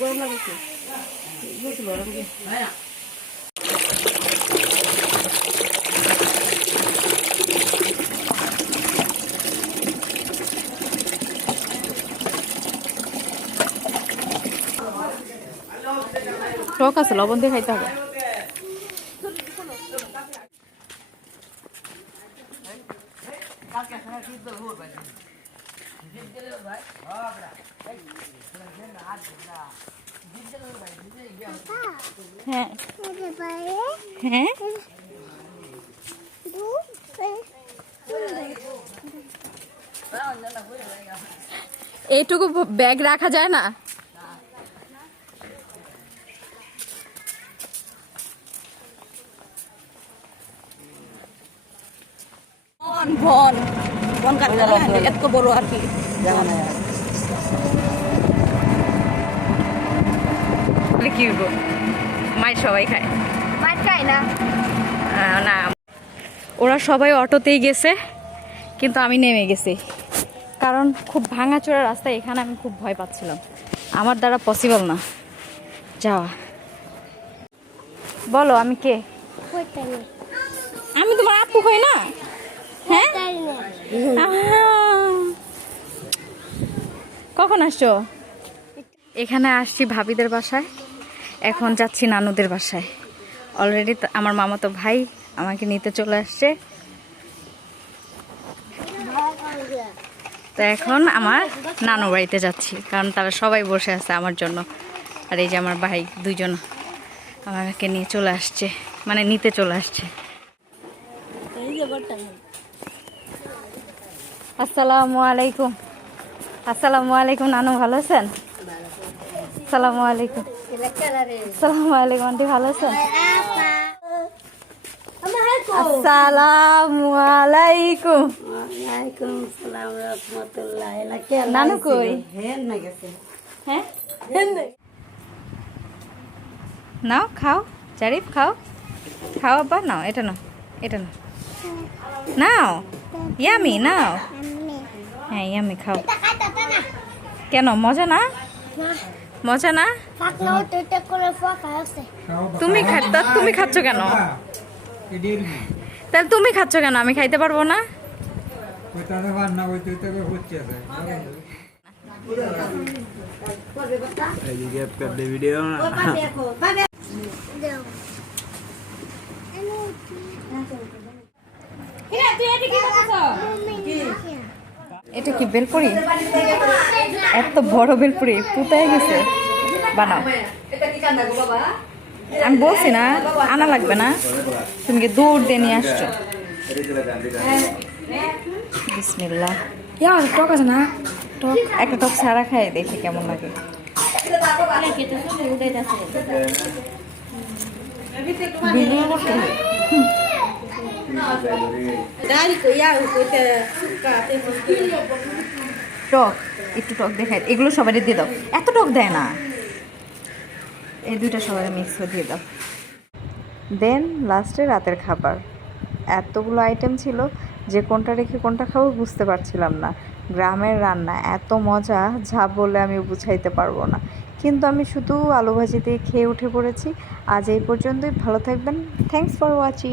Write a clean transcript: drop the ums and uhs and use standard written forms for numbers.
গরম লাগছে গরম কি টক আছে, লবণ দিয়ে খাইতে হবে। হ্যাঁ হ্যাঁ এইটুকু ব্যাগ রাখা যায় না? বন বন কাটতে এত বড় আর কি কি মাই সবাই খায়, মাই খায় না না। ওরা সবাই অটোতেই গেছে, কিন্তু আমি নেমে গেছি কারণ খুব ভাঙাচোরা রাস্তা, এখানে আমি খুব ভয় পাচ্ছিলাম, আমার দ্বারা পসিবল না যাওয়া। বলো আমি কে? আমি তোমার আপু হই না? হ্যাঁ কখন আসছো? এখানে আসছি ভাবিদের বাসায়, এখন যাচ্ছি নানুদের বাসায়। অলরেডি আমার মামাতো ভাই আমাকে নিতে চলে আসছে, তো এখন আমার নানু বাড়িতে যাচ্ছি কারণ তারা সবাই বসে আছে আমার জন্য। আর এই যে আমার ভাই দুইজন আমাকে নিয়ে চলে আসছে, মানে নিতে চলে আসছে। আসসালামু আলাইকুম। আসসালামু আলাইকুম নানু, ভালো আছেন? আসসালামু আলাইকুম। আসসালামু আলাইকুম আন্টি, ভালো আছেন? আসসালামু আলাইকুম। ওয়ালাইকুম আসসালাম রাহমাতুল্লাহ। নানু কই? না গেছে। হ্যাঁ নাও খাও, জারিফ খাও, খাও আবার, নাও এটা নাও, এটা নাও, নাও ইয়ামি নাও। হ্যাঁ ইয়ামি খাও। কেন মজা না? মজা না? তুমি তুমি খাচ্ছ কেন? তাহলে তুমি খাচ্ছ কেন? আমি খাইতে পারবো না? এটা কি বেলপুরি? এত বড় বেলপুরি পুতায় গেছে। বানাও। আমি বলছি না আনা লাগবে না, তুমি কি দূর দিয়ে নিয়ে আসছো। বিসমিল্লাহ। টক আছে না? টক একটা টক ছাড়া খাই দেখি কেমন লাগে। টক একটু টক দেখাই, এগুলো সবাই দিয়ে দাও, এত টক দেয় না, এই দুইটা সবাই মিক্স করে দিয়ে দাও। দেন লাস্টে রাতের খাবার, এতগুলো আইটেম ছিল যে কোনটা রেখে কোনটা খাবো বুঝতে পারছিলাম না। গ্রামের রান্না এত মজা, যা বলে আমি বুঝাইতে পারবো না, কিন্তু আমি শুধু আলু ভাজি দিয়ে খেয়ে উঠে পড়েছি। আজ এই পর্যন্তই, ভালো থাকবেন, থ্যাংকস ফর ওয়াচিং।